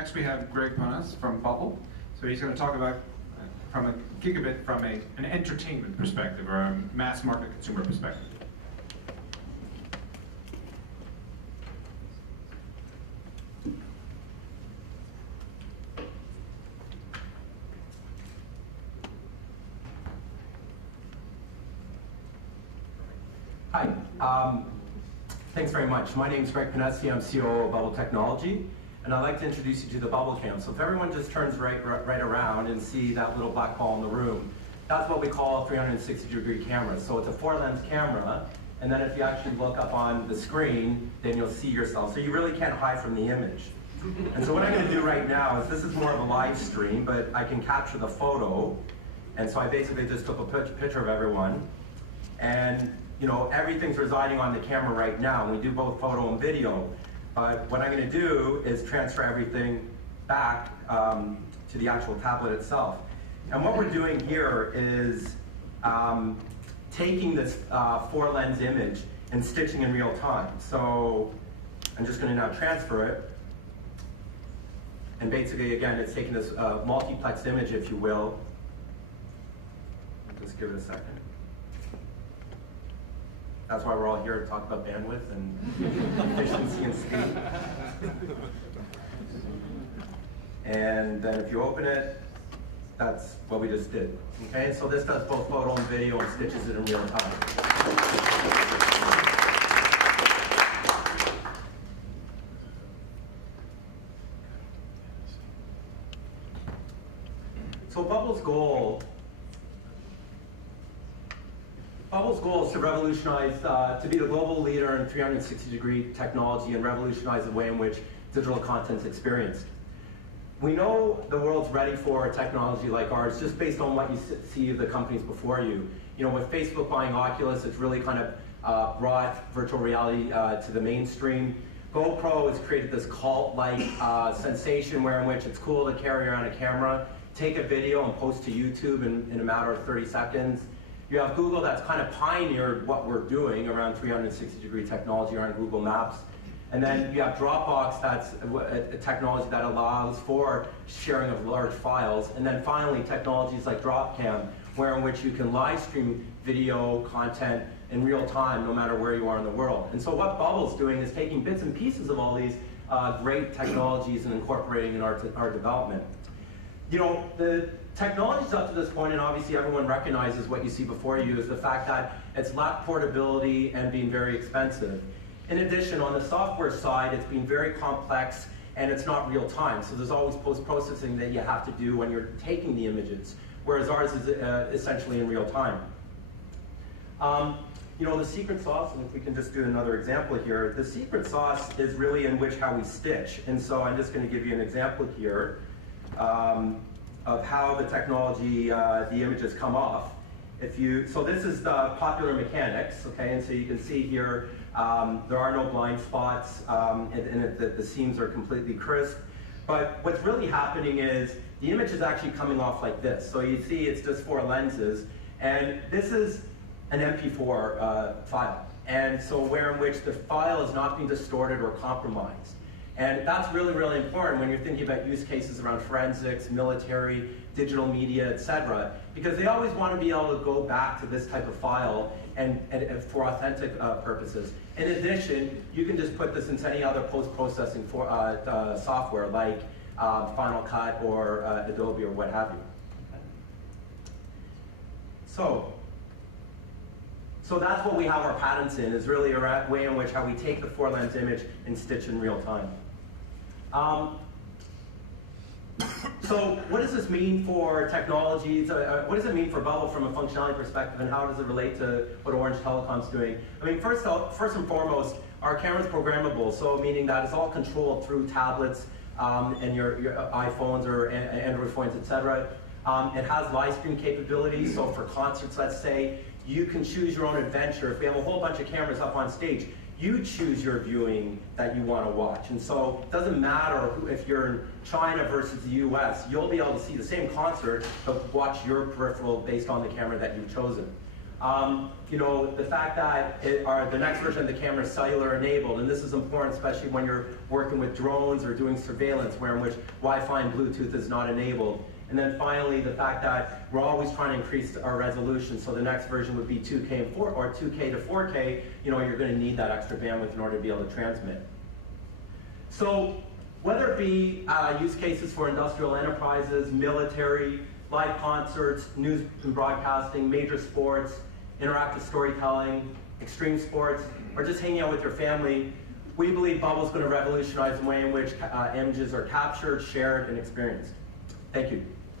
Next we have Greg Panas from bubl. So he's going to talk about from a gigabit from an entertainment perspective or a mass market consumer perspective. Hi. Thanks very much. My name is Greg Panesi. I'm COO of bubl Technology, and I'd like to introduce you to the bubl cam. So if everyone just turns right around and see that little black ball in the room, that's what we call a 360-degree camera. So it's a 4-lens camera, and then if you actually look up on the screen, then you'll see yourself. So you really can't hide from the image. And so what I'm going to do right now is, this is more of a live stream, but I can capture the photo. And so I basically just took a picture of everyone. And you know, everything's residing on the camera right now. We do both photo and video. But what I'm going to do is transfer everything back to the actual tablet itself. And what we're doing here is taking this 4-lens image and stitching in real time. So I'm just going to now transfer it. And basically, again, it's taking this multiplexed image, if you will. Just give it a second. That's why we're all here to talk about bandwidth and efficiency and speed. And then if you open it, that's what we just did. Okay, so this does both photo and video and stitches it in real time. So bubl's goal is to revolutionize, to be the global leader in 360-degree technology and revolutionize the way in which digital content is experienced. We know the world's ready for a technology like ours just based on what you see of the companies before you. You know, with Facebook buying Oculus, it's really kind of brought virtual reality to the mainstream. GoPro has created this cult-like sensation in which it's cool to carry around a camera, take a video and post to YouTube in a matter of 30 seconds. You have Google that's kind of pioneered what we're doing around 360-degree technology around Google Maps. And then you have Dropbox, that's a technology that allows for sharing of large files. And then finally, technologies like Dropcam, in which you can live stream video content in real time, no matter where you are in the world. And so what bubl's doing is taking bits and pieces of all these great technologies and incorporating in our development. You know, the technologies up to this point, and obviously everyone recognizes what you see before you, is the fact that it's lacked portability and being very expensive. In addition, on the software side, it's been very complex and it's not real time. So there's always post-processing that you have to do when you're taking the images, whereas ours is essentially in real time. You know, the secret sauce, and if we can just do another example here, the secret sauce is really in which how we stitch. And so I'm just going to give you an example here of how the technology, the images come off. So this is the popular mechanics, okay, and so you can see here there are no blind spots, and the seams are completely crisp. But what's really happening is the image is actually coming off like this. So you see it's just 4 lenses, and this is an MP4 file. And so in which the file is not being distorted or compromised. And that's really, really important when you're thinking about use cases around forensics, military, digital media, etc. Because they always want to be able to go back to this type of file and for authentic purposes. In addition, you can just put this into any other post-processing software like Final Cut or Adobe or what have you. So that's what we have our patents in, is really a way in which how we take the 4-lens image and stitch in real time. So what does this mean for technologies? What does it mean for bubl from a functionality perspective, and how does it relate to what Orange Telecom's doing? I mean, first and foremost, our camera's programmable, so meaning that it's all controlled through tablets and your iPhones or Android phones, etc. It has live stream capabilities, so for concerts, let's say, you can choose your own adventure. If we have a whole bunch of cameras up on stage, you choose your viewing that you want to watch. And so it doesn't matter if you're in China versus the US, you'll be able to see the same concert, but watch your peripheral based on the camera that you've chosen. You know, the fact that the next version of the camera is cellular enabled, and this is important especially when you're working with drones or doing surveillance where in which Wi-Fi and Bluetooth is not enabled. And then finally, the fact that we're always trying to increase our resolution, so the next version would be 2K and 4, or 2K to 4K, you know, you're going to need that extra bandwidth in order to be able to transmit. So whether it be use cases for industrial enterprises, military, live concerts, news and broadcasting, major sports, interactive storytelling, extreme sports, or just hanging out with your family, we believe bubl is going to revolutionize the way in which images are captured, shared, and experienced. Thank you.